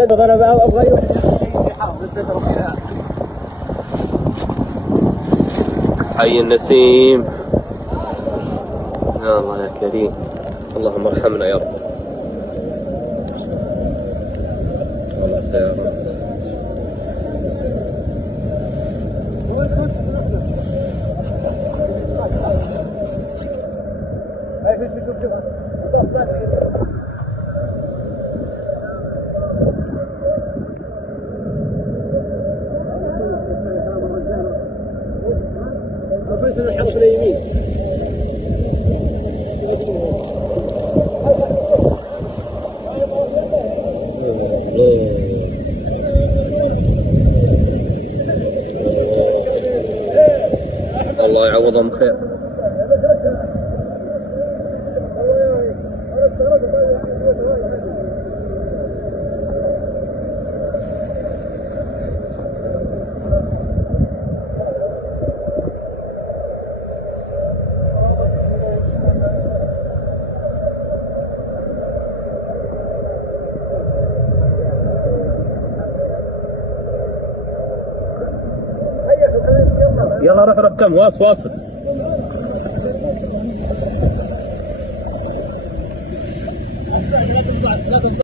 عدد انا ابغى حي النسيم. يا الله يا كريم، اللهم ارحمنا يا رب. والله سيارات. الله يعوضهم خير. يلا روح رقم واصل.